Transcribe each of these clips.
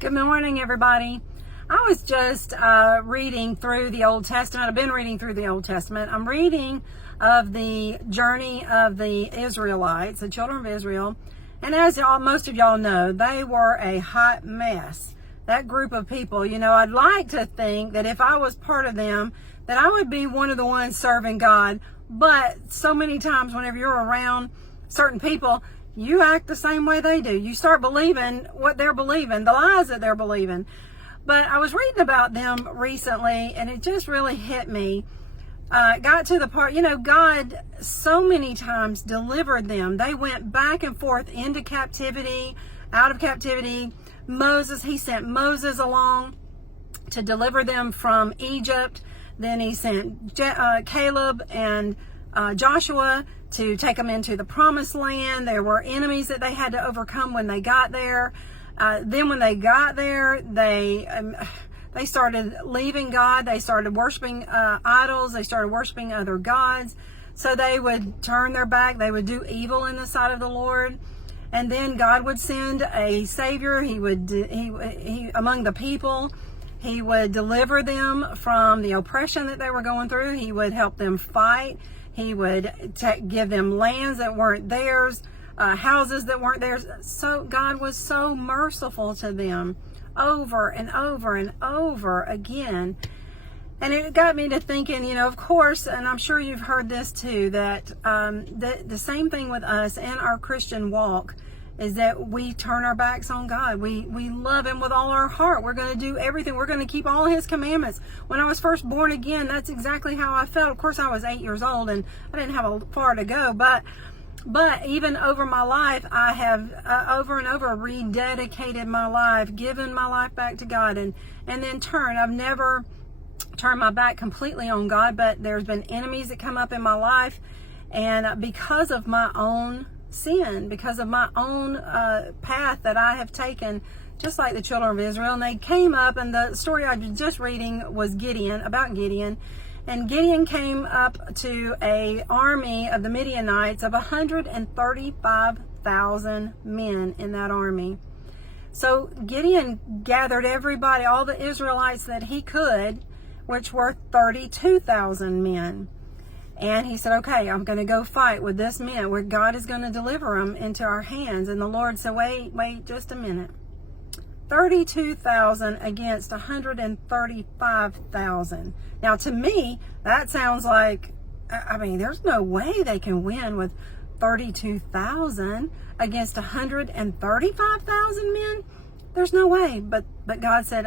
Good morning, everybody. I was just reading through the Old Testament. I've been reading through the Old Testament. I'm reading of the journey of the Israelites, the children of Israel. And as most of y'all know, they were a hot mess. That group of people, I'd like to think that if I was part of them, that I would be one of the ones serving God. But so many times whenever you're around certain people, you act the same way they do. You start believing what they're believing, the lies that they're believing. But I was reading about them recently, and it just really hit me. Got to the part, God so many times delivered them. They went back and forth into captivity, out of captivity. He sent Moses along to deliver them from Egypt. Then he sent Caleb and Joshua to take them into the promised land. There were enemies that they had to overcome when they got there. Then when they got there, they started leaving God. They started worshiping idols. They started worshiping other gods. So they would turn their back. They would do evil in the sight of the Lord. And then God would send a Savior. He among the people. He would deliver them from the oppression that they were going through. He would help them fight. He would give them lands that weren't theirs, houses that weren't theirs. So God was so merciful to them over and over and over again. And it got me to thinking, of course, and I'm sure you've heard this too, that the same thing with us in our Christian walk is that we turn our backs on God. We love Him with all our heart. We're going to do everything. We're going to keep all His commandments. When I was first born again, that's exactly how I felt. Of course, I was 8 years old and I didn't have far to go. But even over my life, I have over and over rededicated my life, given my life back to God, and then turned. I've never turned my back completely on God, but there's been enemies that come up in my life, and because of my own sin, because of my own path that I have taken, just like the children of Israel. And they came up, and the story I was just reading was about Gideon. And Gideon came up to a army of the Midianites of 135,000 men in that army. So Gideon gathered everybody, all the Israelites that he could, which were 32,000 men. And he said, okay, I'm going to go fight with this man where God is going to deliver them into our hands. And the Lord said, wait just a minute. 32,000 against 135,000. Now, to me, that sounds like, there's no way they can win with 32,000 against 135,000 men. There's no way. But God said,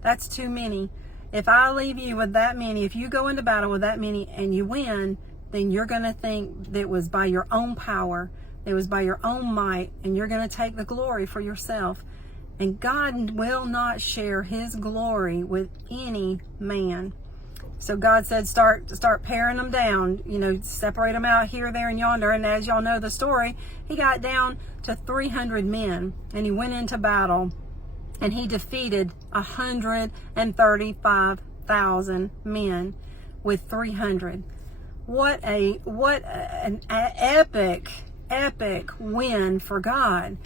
that's too many. If I leave you with that many, if you go into battle with that many and you win, then you're going to think that it was by your own power, it was by your own might, and you're going to take the glory for yourself. And God will not share His glory with any man. So God said, start paring them down, separate them out here, there, and yonder. And as y'all know the story, He got down to 300 men, and He went into battle. And He defeated 135,000 men with 300. What an epic win for God.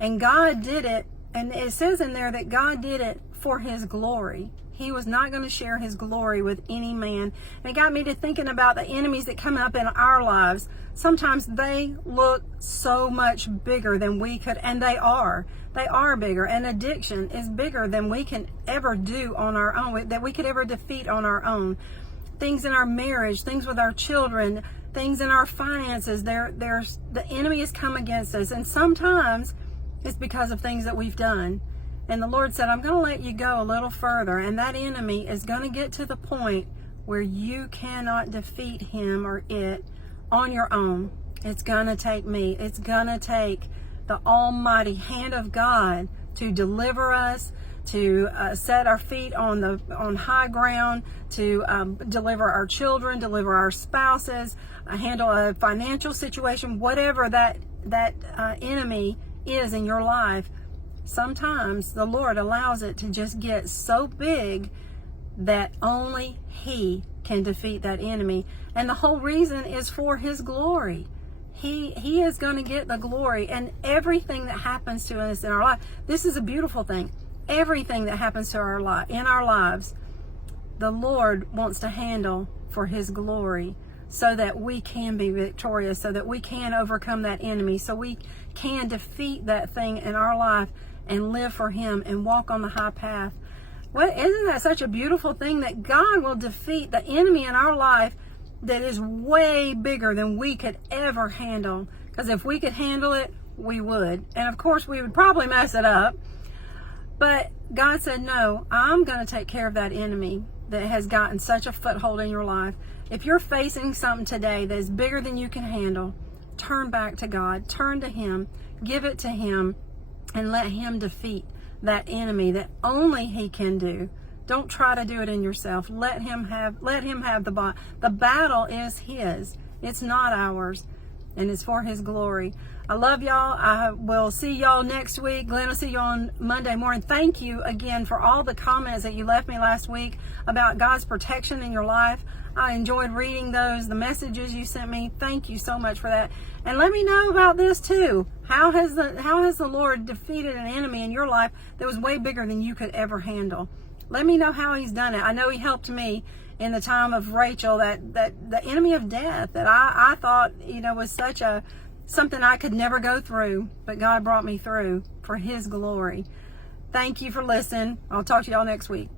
And God did it, and it says in there that God did it for His glory. He was not going to share His glory with any man. And it got me to thinking about the enemies that come up in our lives. Sometimes they look so much bigger than we could, and they are. They are bigger, and addiction is bigger than we can ever do on our own, that we could ever defeat on our own. Things in our marriage, things with our children, things in our finances, the enemy has come against us, and sometimes it's because of things that we've done. And the Lord said, I'm going to let you go a little further, and that enemy is going to get to the point where you cannot defeat him or it on your own. It's going to take me. It's going to take the almighty hand of God to deliver us, to set our feet on high ground, to deliver our children, deliver our spouses, handle a financial situation, whatever that enemy is in your life. Sometimes the Lord allows it to just get so big that only He can defeat that enemy. And the whole reason is for His glory. He is going to get the glory, and everything that happens to us in our life. This is a beautiful thing. everything that happens to in our lives, the Lord wants to handle for his glory, so that we can be victorious, so that we can overcome that enemy, so we can defeat that thing in our life and live for him and walk on the high path. Isn't that such a beautiful thing, that God will defeat the enemy in our life that is way bigger than we could ever handle? Because if we could handle it, we would. And of course, we would probably mess it up. But God said, no, I'm going to take care of that enemy that has gotten such a foothold in your life. If you're facing something today that is bigger than you can handle, turn back to God, turn to him, give it to him, and let him defeat that enemy that only he can do. Don't try to do it in yourself. Let him have the battle is his. It's not ours, and it's for his glory. I love y'all. I will see y'all next week. Glenn will see you on Monday morning. Thank you again for all the comments that you left me last week about God's protection in your life. I enjoyed reading those, the messages you sent me. Thank you so much for that. And let me know about this too. How has the Lord defeated an enemy in your life that was way bigger than you could ever handle? Let me know how he's done it. I know he helped me in the time of Rachel, that the enemy of death that I thought, was something I could never go through, but God brought me through for his glory. Thank you for listening. I'll talk to y'all next week.